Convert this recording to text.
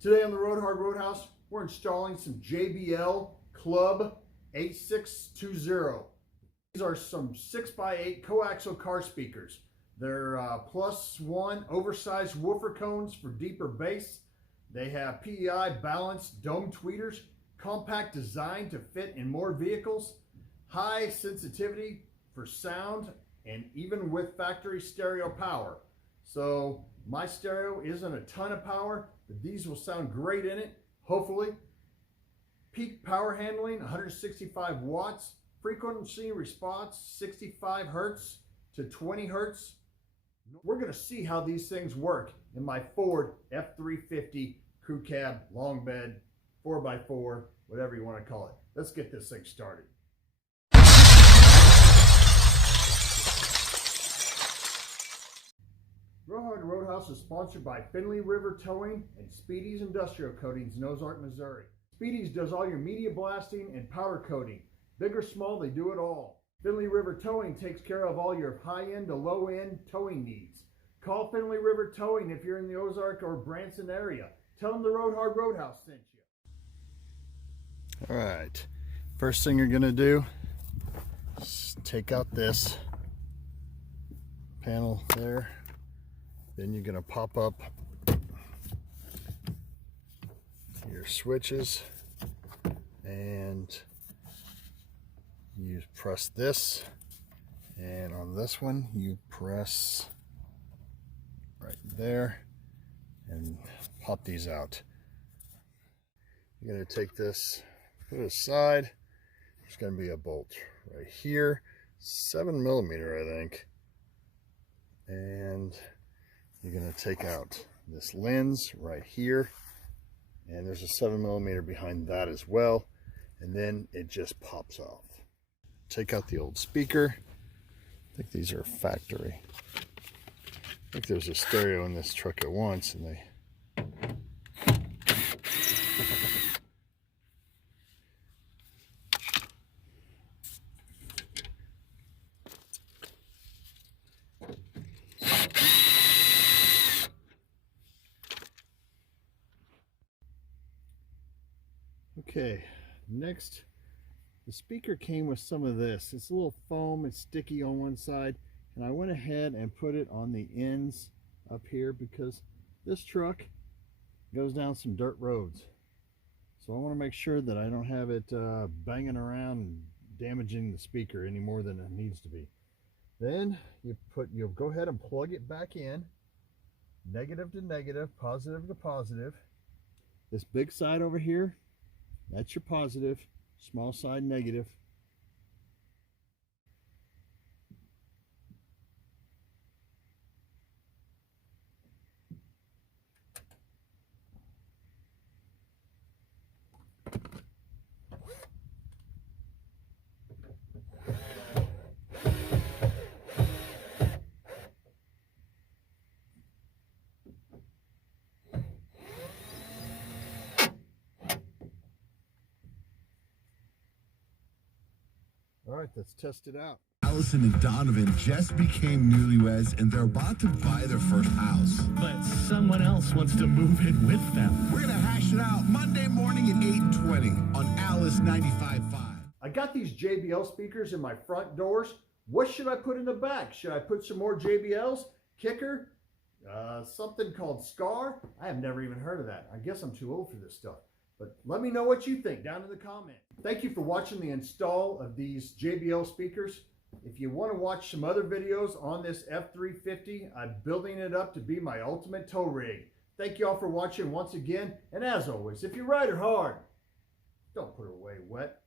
Today on the Roadhouse, we're installing some JBL Club 8620. These are some 6x8 coaxial car speakers. They're +1 oversized woofer cones for deeper bass. They have PEI balanced dome tweeters, compact design to fit in more vehicles, high sensitivity for sound, and even with factory stereo power. So my stereo isn't a ton of power, but these will sound great in it, hopefully. Peak power handling, 165 watts. Frequency response, 65 hertz to 20 hertz. We're going to see how these things work in my Ford F350 crew cab, long bed, 4x4, whatever you want to call it. Let's get this thing started. Roadhouse is sponsored by Finley River Towing and Speedy's Industrial Coatings in Ozark, Missouri. Speedy's does all your media blasting and powder coating. Big or small, they do it all. Finley River Towing takes care of all your high-end to low-end towing needs. Call Finley River Towing if you're in the Ozark or Branson area. Tell them the Roadhouse sent you. All right, first thing you're gonna do is take out this panel there. Then you're gonna pop up your switches and you press this, and on this one you press right there and pop these out. You're going to take this, put it aside. There's going to be a bolt right here, 7mm I think, and you're going to take out this lens right here, and there's a 7mm behind that as well, and then it just pops off. Take out the old speaker. I think these are factory. I think there's a stereo in this truck at once, and they okay, next, the speaker came with some of this. It's a little foam, it's sticky on one side, and I went ahead and put it on the ends up here because this truck goes down some dirt roads. So I want to make sure that I don't have it banging around and damaging the speaker any more than it needs to be. Then you'll go ahead and plug it back in, negative to negative, positive to positive. This big side over here, that's your positive, small side negative. All right, let's test it out. Allison and Donovan just became newlyweds and they're about to buy their first house. But someone else wants to move in with them. We're gonna hash it out Monday morning at 8:20 on Alice 95.5. I got these JBL speakers in my front doors. What should I put in the back? Should I put some more JBLs? Kicker? Something called Scar? I have never even heard of that. I guess I'm too old for this stuff. But let me know what you think down in the comments. Thank you for watching the install of these JBL speakers. If you want to watch some other videos on this F350, I'm building it up to be my ultimate tow rig. Thank you all for watching once again. And as always, if you ride her hard, don't put her away wet.